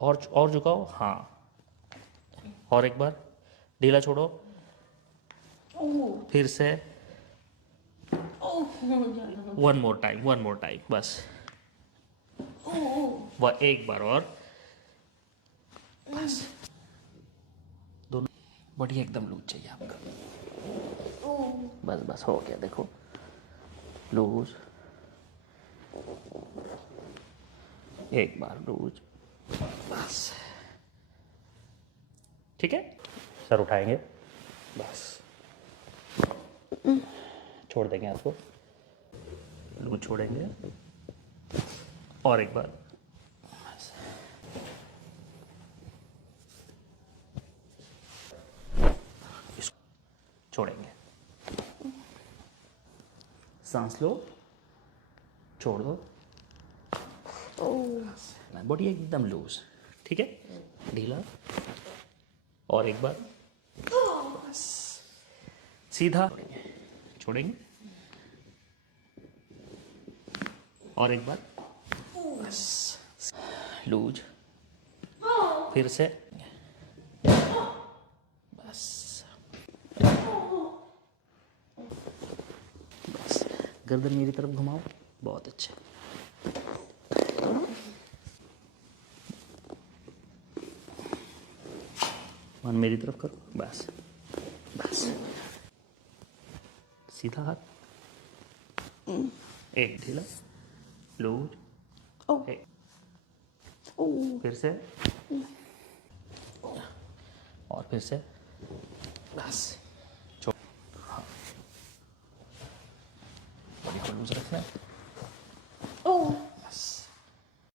और झुकाओ, हाँ, और एक बार ढीला छोड़ो, फिर से, वन मोर टाइम बस, वह एक बार और, बस, दोनों बढ़िया, एकदम लूज चाहिए आपका, बस बस हो गया, देखो लूज, एक बार लूज, बस, ठीक है, सर उठाएंगे, बस, छोड़ देंगे आपको, लूज छोड़ेंगे, और एक बार, इसको छोड़ेंगे, सांस लो, छोड़ दो, बॉडी एकदम लूज, ठीक है, ढीला, और एक बार, बस, सीधा छोड़ेंगे, और एक बार, बस, लूज, फिर से, बस, बस, गर्दन मेरी तरफ घुमाओ, बहुत अच्छा, मन मेरी तरफ करो, बस बस, सीधा हाथ, एक ढीला, लूज, एक, फिर से, और फिर से, बस, छोड़, हाँ, बॉडी को लूज रखना है।